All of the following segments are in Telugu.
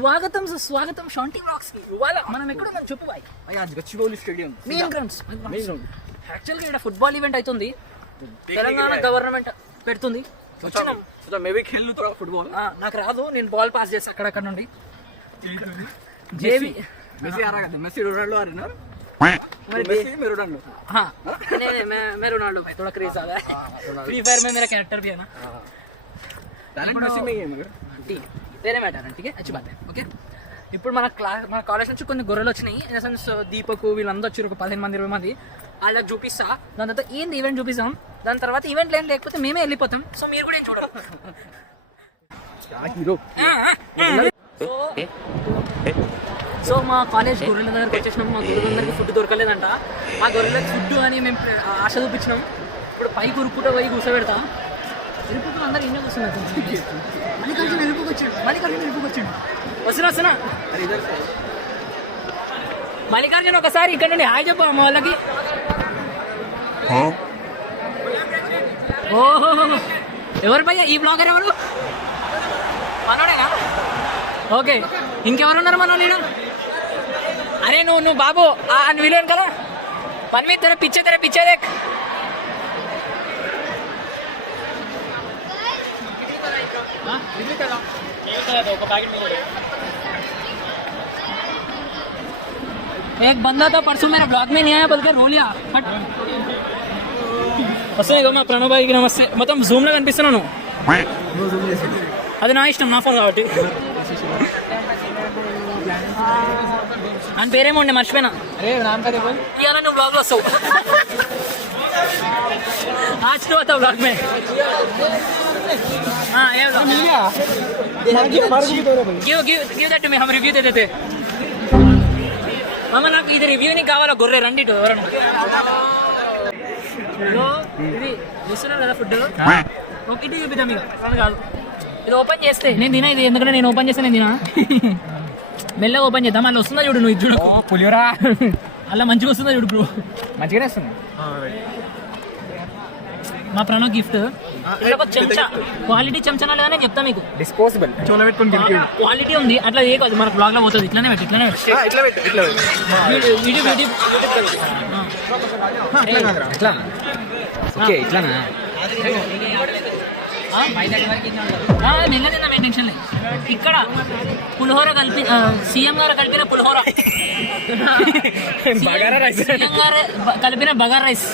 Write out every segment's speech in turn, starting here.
స్వాగతం సుస్వాగతం షాంటీ బ్లాగ్స్ కి. ఇవాళ మనం ఎక్కడ మనం చెప్పు బాయ్ గచ్చిబౌలి స్టేడియం మెయిన్ గ్రౌండ్స్. యాక్చువల్గా ఇక్కడ ఫుట్బాల్ ఈవెంట్ అవుతుంది, తెలంగాణ గవర్నమెంట్ పెడుతుంది. మేబీ ఖేల్ను ఫుట్బాల్ నాకు రాదు, నేను బాల్ పాస్ చేసి అక్కడక్కడ నుండి మెస్సీ आ रहा है मेसी रोनाल्डो आ रहे ना मेसी में रोनाल्डो हाँ मैं रोनाल्डो भाई थोड़ा क्रेज आ रहा है फ्री फायर में मेरा कैरेक्टर भी है ना टैलेंट मेसी में ही है ठीक వేరే మ్యాటర్ ठीक है अच्छी बात है ఓకే. ఇప్పుడు మన కాలేజ్ నుంచి కొన్ని గొర్రెలు వచ్చినాయి, ఇన్ ద సెన్స్ దీపక్ వీళ్ళందరూ వచ్చారు, ఒక 15 మంది 20 మంది. వాళ్ళకి చూపిస్తా, దాని తర్వాత ఏంది ఈవెంట్ చూపిస్తాం, దాని తర్వాత ఈవెంట్ ఏం లేకపోతే మేమే వెళ్ళిపోతాం. సో మీరు కూడా ఏం చూడాలి. సో మా కాలేజ్ గొర్రెల దగ్గరకు వచ్చేసినాం. మా గొర్రెలందరికీ ఫుడ్ దొరకలేదంట. మా గొర్రెలకు ఫుడ్ అని మేము ఆశ చూపించినాం. ఇప్పుడు పై కురుక్కుంటూ పోయి కూర్చోబెడతా. ఎరుపుకు అందరు ఇన్నే కూర్చున్నారు. మల్లికార్జున ఎరుపుకు వచ్చాడు. వస్తున్నా మల్లికార్జున ఒకసారి ఇక్కడ నుండి హాయ్ చెప్పు మా వాళ్ళకి. ఓహో ఎవరు భయ్యా ఈ బ్లాగర్? ఎవరు మనోడేనా? ఓకే, ఇంకెవరున్నారు మనోళ్ళు? అరే నువ్వు బాబు అని విలువను కదా పని మీద తెర పిచ్చే దేక్. एक बंदा था परसों मेरे ब्लॉग में नहीं आया बल्कि रो लिया. बट వస్తున్నాయి కదా మా ప్రణవ్ భాయికి నమస్తే. మొత్తం జూమ్లో కనిపిస్తున్నాను, అది నా ఇష్టం, నా ఫోన్ కాబట్టి. అని పేరేమో ఉండే మర్చిపోయినా. ఇవాళ నువ్వు బ్లాగ్లో వస్తావు. आज तो आता ब्लॉग में हाँ गिव दैट टू मी, हम रिव्यू दे देते. మామ నాకు ఇది రివ్యూ ని కావాలా, గొర్రె రండి ఎవరన్నా. ఇది చూస్తున్నారు కదా ఫుడ్, ఒకటి చూపిద్దాం మీకు కాదు. ఇది ఓపెన్ చేస్తే నేను తినా, ఇది ఎందుకంటే నేను ఓపెన్ చేస్తే నేను తినా. మెల్లగా ఓపెన్ చేద్దాం. అలా వస్తుందా చూడు, నువ్వు ఇది చూడు పులిహోరా, అలా మంచిగా వస్తుందా చూడు బ్రో. మంచిగానే వస్తుంది. మా ప్రణవ్ గిఫ్ట్ ఒక చెంచా, క్వాలిటీ చెంచా లాగానే చెప్తా మీకు. డిస్పోజబుల్ క్వాలిటీ ఉంది, అట్లా ఏ కాదు. మన బ్లాగ్ లో పోతుంది. ఇట్లానే పెట్టి టెన్షన్. ఇక్కడ పులిహోర కలిపి సీఎం గారు కలిపిన పులిహోర, సీఎం గారు కలిపిన బగారా రైస్,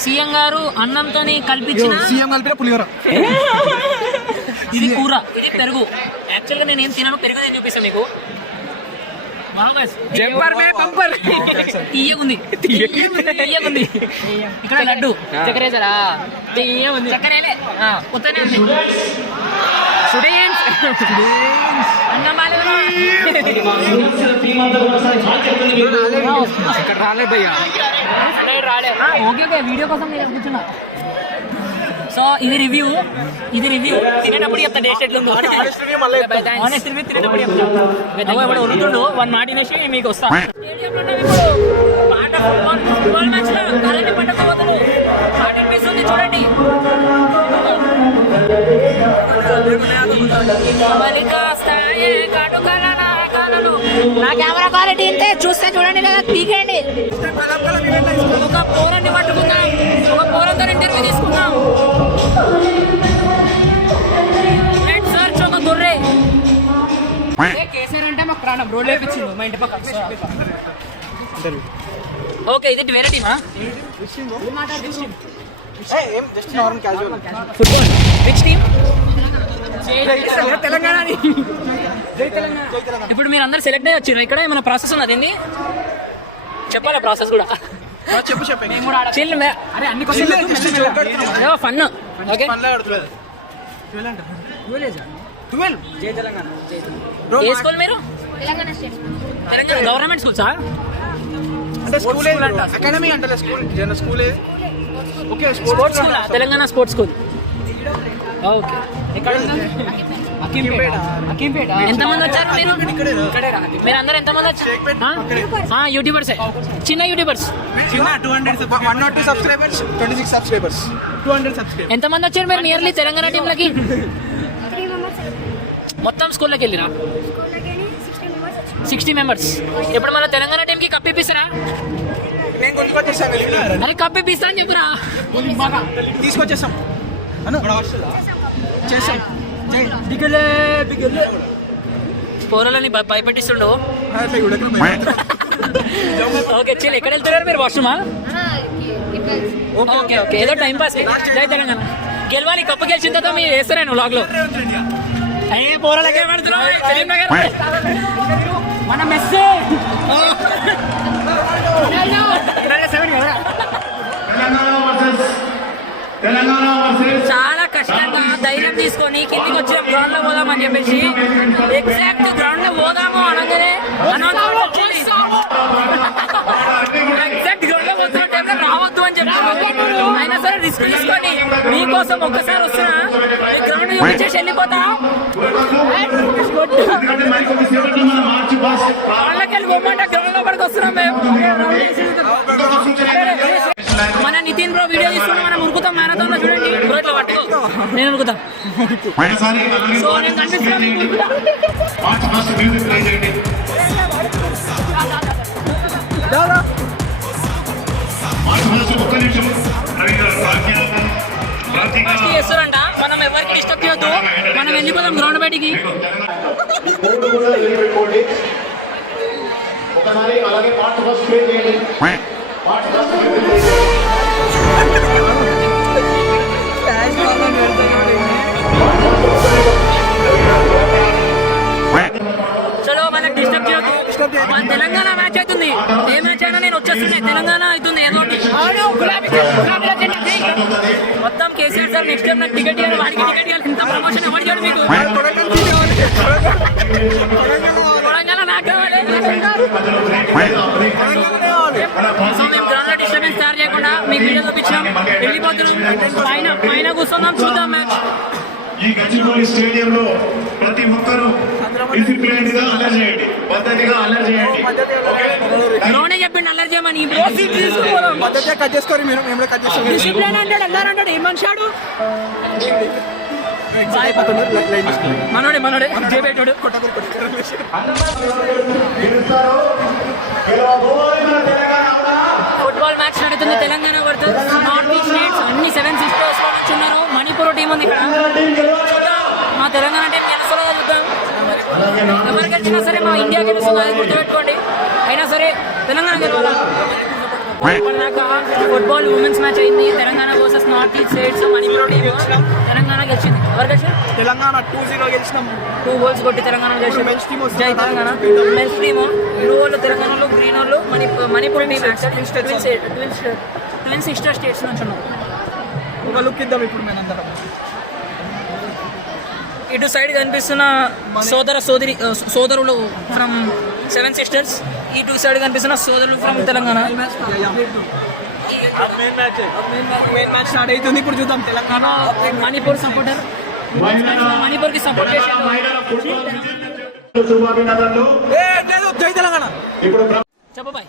సీఎం గారు అన్నంతో కల్పించిన పులిహోర, ఇది కూర, ఇది పెరుగు. యాక్చువల్గా నేను ఏం తినను, పెరుగు నేను చూపిస్తాను మీకు. తీయగుంది ఇక్కడ లడ్డు చక్కెరేసారా? తీయగుంది, చక్కెరేలే కొత్తనే ఉంది. ఓకే వీడియో కోసం నేను కూర్చున్నా. సో ఇది రివ్యూ తినేటప్పుడు చెప్తా టేస్ట్ ఎట్లుందో. ఆనెస్ట్ రివ్యూ తినేటప్పుడు చెప్తా. ఇప్పుడు ఉరుతుండు వన్ మాట తినేసి మీకు వస్తా. ఫుట్బాల్ మ్యాచ్ లో కరెంట్ పట్టకపోతుంది, పాట అనిపిస్తుంది చూడండి. నా కెమెరా క్వాలిటీ ఇంతే, చూస్తే చూడండి లేదా తీకండి. ఒక పోరాన్ని పట్టుకుందాం, ఒక పోరంతో ఇంటర్వ్యూ తీసుకుందాం. సర్చ్ ఒక గొర్రె కేసీఆర్ అంటే మాకు ప్రాణం, రోడ్ వేపించింది మా ఇంటి పక్క. ఓకే ఇది వేరే టీమా? Football which team? తెలంగాణ. ఇప్పుడు మీరు అందరు సెలెక్ట్ అయ్యి వచ్చారు. ఇక్కడ ఏమైనా ప్రాసెస్ ఉన్నది? చెప్పాలా ప్రాసెస్ కూడా? ఫన్. ఓకే ఏ స్కూల్ మీరు? Telangana government school sir? Telangana sports school. Okay ఎంతమంది వచ్చారు మీరు? మీరు అందరు ఎంతమంది వచ్చారు? యూట్యూబర్స్, చిన్న యూట్యూబర్స్. ఎంతమంది వచ్చారు మీరు నియర్లీ తెలంగాణ టీంలకి? మొత్తం స్కూల్లోకి వెళ్ళిరా? 60 మెంబర్స్. ఇప్పుడు మన తెలంగాణ టీంకి కప్ ఇప్పిస్తారా? నేను కొనుక్కొచ్చేసాను. అరే కప్ ఇప్పిస్తా అని చెప్పురా. తీసుకొచ్చేస్తాం చేస్తాం. పోరాలని భయపెట్టిస్తుండవు. Okay chill. ఎక్కడ వెళ్తున్నారు మీరు? వాష్రూమా? ఓకే ఓకే ఏదో టైం పాస్. జై తెలంగాణ. గెలవాలి. కప్పు గెలిచిన తర్వాత మీరు వేస్తారా వ్లాగ్ లో? అయ్యే పోరాలకే పెడుతున్నావు. మన మెస్సీ చాలా కష్టంగా ధైర్యం తీసుకొని కిందికి వచ్చిన గ్రౌండ్ లో పోదామని చెప్పేసి ఎగ్జాక్ట్ గ్రౌండ్ లో పోదాము అనగానే ఎగ్జాక్ట్ గ్రౌండ్ లో పోతున్న టైంలో రావద్దు అని చెప్పారు. అయినా సరే రిస్క్ తీసుకొని మీకోసం ఒక్కసారి వస్తున్నా గ్రౌండ్ చూపించేసి వెళ్ళిపోతా. వాళ్ళకెళ్ళి బొమ్మంటే గ్రౌండ్ లోపలికి వస్తున్నాం మేము. మన నితిన్ బ్రో వీడియో తీసుకుని మనం ఉరుకుతాం మ్యారథాన్ లో. చూడండి బ్రో ఇట్లా పట్టుకో, నేను ఉరుకుతా. సో నేను కనిపిస్తున్నాను. ఫస్ట్ చేస్తారంట. మనం ఎవరికి డిస్టర్బ్ చేయొద్దు. మనం వెళ్ళిపోదాం గ్రౌండ్ బయటికి. ఒకసారి అలాగే పార్ట్ ఫస్ట్ ప్లే చేయండి. పార్ట్ ఫస్ట్ చలో మనకి డిస్టర్బ్ చేయొద్దు. మన తెలంగాణ మ్యాచ్ అవుతుంది. ఏ మ్యాచ్ అయినా నేను వచ్చేస్తున్నాయి. తెలంగాణ అవుతుంది ఏదో మొత్తం. కేసీఆర్ సార్ నెక్స్ట్ టైం నాకు టికెట్ ఇవ్వాలి. వాడికి టికెట్ ఇవ్వాలి. ఇంత ప్రమోషన్ ఎవరు చేయడు మీకు? తెలంగాణ నాకు కావాలి. సో మేము గ్రౌండ్ లో డిస్టర్బెన్స్ తయారు చేయకుండా మీకు వీడియో చూపించాం. వెళ్ళిపోతున్నాం. పైన కూర్చున్నాం. చూద్దాం మ్యాచ్. ఈ గచ్చిబౌలి స్టేడియంలో ప్రతి ఒక్కరూ డిసిప్లిన్ గా అల్లరి చేయండి, పద్ధతిగా అల్లరి చేయండి. లోనే చెప్పిండి అల్లరి చేయమని. కట్ చేసుకోరు మీరు. మేము కట్ చేస్తాం. డిసిప్లిన్ అంటాడు, అల్లరి అంటాడు. ఏం మనిషాడు? మనోడే జేబేటోడు. ఫుట్బాల్ మ్యాచ్ నడుతుంది. Telangana versus North East states. అన్ని 7 సిస్టర్స్ వచ్చున్నారు. మణిపూర్ టీం ఉంది ఇక్కడ. మా తెలంగాణ టీం గెలుస్తుందో చూద్దాం. ఎవరు గెలిచినా సరే మా ఇండియా గెలుస్తుంది, అది గుర్తుపెట్టుకోండి. అయినా సరే తెలంగాణ గెలవాలా. ఫుట్బాల్ ఉమెన్స్ మ్యాచ్ అయింది. Telangana versus North East states. Manipur team Telangana గెలిచింది. ఎవరు గెలిచారు? తెలంగాణ 2-0 గెలిచినాం. 2 గోల్స్ కొట్టి తెలంగాణ గెలిచింది. జై తెలంగాణ. మెన్స్ టీము బ్లూ వాళ్ళు, తెలంగాణలో గ్రీన్ వాళ్ళు. Manipur team twin sister states నుంచి ఉన్నాం. ఒక లుక్ ఇద్దాం ఇప్పుడు మేమందరం. ఇటు సైడ్ కనిపిస్తున్న సోదరులు ఫ్రమ్ 7 సిస్టర్స్. ఇటు సైడ్ కనిపిస్తున్న సోదరులు from Telangana. Main match start అవుతుంది ఇప్పుడు. చూద్దాం. తెలంగాణ మణిపూర్ సపోర్టర్. మణిపూర్ కి సపోర్ట్ చేశారు. శుభాభినందనలు. జై తెలంగాణ. ఇప్పుడు చెప్పు బాయ్.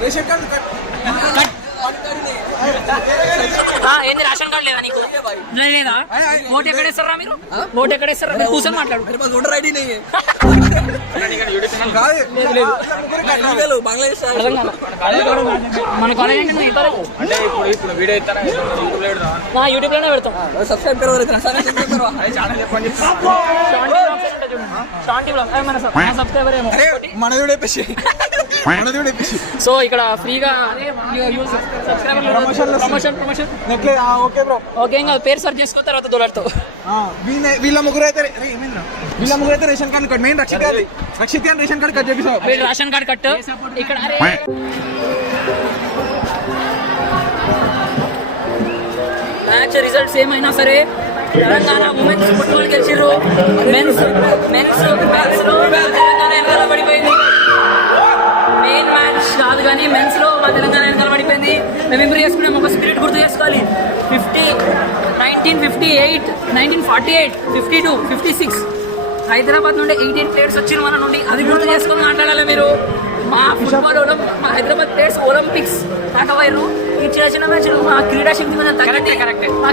రేషన్ కార్డు ఏంది రేషన్ కార్డు లేదా నీకు? లేదా? ఓటు ఎక్కడ వేస్తారా మీరు? ఓటు ఎక్కడ వేస్తారా మీరు? కూర్చొని మాట్లాడు. మన కాలేజ్ యూట్యూబ్ లోనే పెడతాం. సబ్స్క్రైబ్ సో ఇక్కడ ఫ్రీగా ఓకే ఇంకా పేరు సర్చ్ చేసుకున్న తర్వాత దొలాడుతావు. వీళ్ళ ముగ్గురు అయితే రేషన్ కార్డు మెయిన్ రక్షిత్ గారి రేషన్ కార్డు కట్ చేపిస్తావు. రేషన్ కార్డు కట్టు ఇక్కడ. మ్యాచ్ రిజల్ట్స్ ఏమైనా సరే తెలంగాణ ఉమెన్స్ ఫుట్బాల్ గెలిచిర్రు. మెన్స్ లో తెలంగాణ వెనకాల పడిపోయింది. మెయిన్ మ్యాచ్ కాదు కానీ మెన్స్ లో మా తెలంగాణ వెనకాల పడిపోయింది. మేము ఇంప్రూవ్ చేసుకున్నాం. ఒక స్పిరిట్ గుర్తు చేసుకోవాలి. 1958, 1948, 52, 56 హైదరాబాద్ నుండి 18 ప్లేయర్స్ వచ్చిన మన నుండి. అది గుర్తు చేసుకొని మాట్లాడాలి మీరు. మా ఫుట్బాల్ మా హైదరాబాద్ ప్లేయర్స్ ఒలింపిక్స్ దాకవైరు ఈ చిన్న చిన్న మ్యాచ్లు మా క్రీడా శక్తి కొంచెం తగ్గింది. మా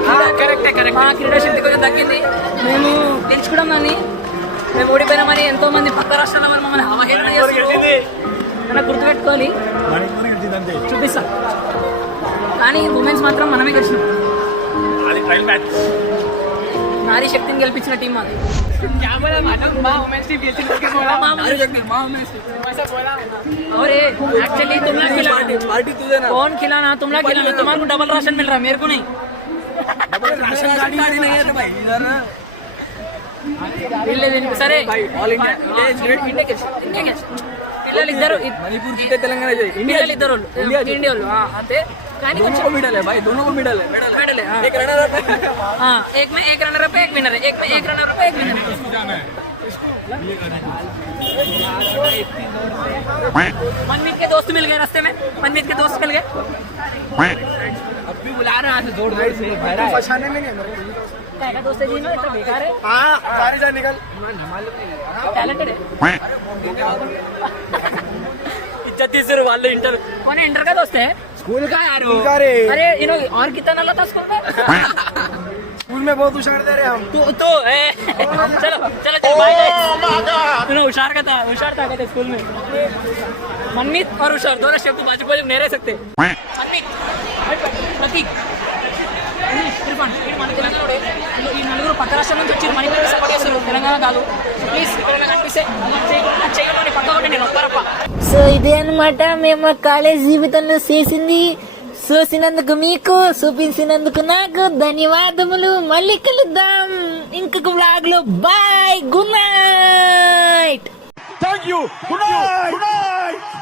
క్రీడా శక్తి కొంచెం తగ్గింది. మేము గెలుచుకోవడం కానీ మేము ఓడిపోయినామని ఎంతో మంది పక్క రాష్ట్రాల వాళ్ళు మమ్మల్ని అవహేళన చేస్తున్నారు. అలా గుర్తుపెట్టుకోవాలి, చూపిస్తా. కానీ ఉమెన్స్ మాత్రం మనమే గెలిచినాం. నారీ శక్తిని గెలిపించిన టీం అది. और एक्चुअली तुम लोग पार्टी तुझे ना कौन खिलाना, तुम लोग खिलाना. तुम्हारे को डबल राशन मिल रहा है, मेरे को नहीं. राशन कार्ड नहीं है रे भाई इधर సరే ఆల్ ఇండియా పిల్లలు ఇద్దరు मणिपुर जीते तेलंगाना जाए పిల్లలు ఇద్దరు ఇండియా వాళ్ళు అంతే. కానీ दोनों को मेडल है भाई, दोनों को मेडल है. मेडल है. एक रनर अप है. हाँ, एक में एक रनर अप है, एक विनर है. एक में एक रनर अप है, एक विनर है. मनमीत के दोस्त मिल गए रास्ते में, मनमीत के दोस्त मिल गए. अब भी बुला रहे हैं जोड़ जोड़ से भाई फसाने में नहीं मेरे क्या दोस्त है जी ना, इतना बेकार है. हां सारे जा निकल टैलेंटेड है. इज्जत दी सर वाले इंटर कौन है, इंटर का दोस्त है. स्कूल का यार वो अरे इन्हों और कितना नाला था स्कूल में. स्कूल में बहुत होशियार दे रहे हम तो चलो चलो चलो बाय. इन्हों होशियार का था, होशियार था कहते स्कूल में. मनमीत और होशियार दोनों शब्द बाजू बाजू नहीं रह सकते. मनमीत प्रतीक ఇర్ఫాన్ ఇది మన తెలంగాణలో ఈ నలుగురు పక్క రాష్ట్రం నుంచి వచ్చి మణిపూర్ సపోర్ట్ చేస్తారు, తెలంగాణ కాదు. ప్లీజ్ ఎవరైనా కనిపిస్తే చేయకుండా పక్క ఒకటి నేను ఒక్కరప్ప. సో ఇదే అన్నమాట మేము మా కాలేజ్ జీవితంలో చేసింది. చూసినందుకు మీకు, చూపించినందుకు నాకు ధన్యవాదములు. మళ్ళీ కలుద్దాం ఇంకొక వ్లాగ్ లో. Bye, good night. Thank you good night.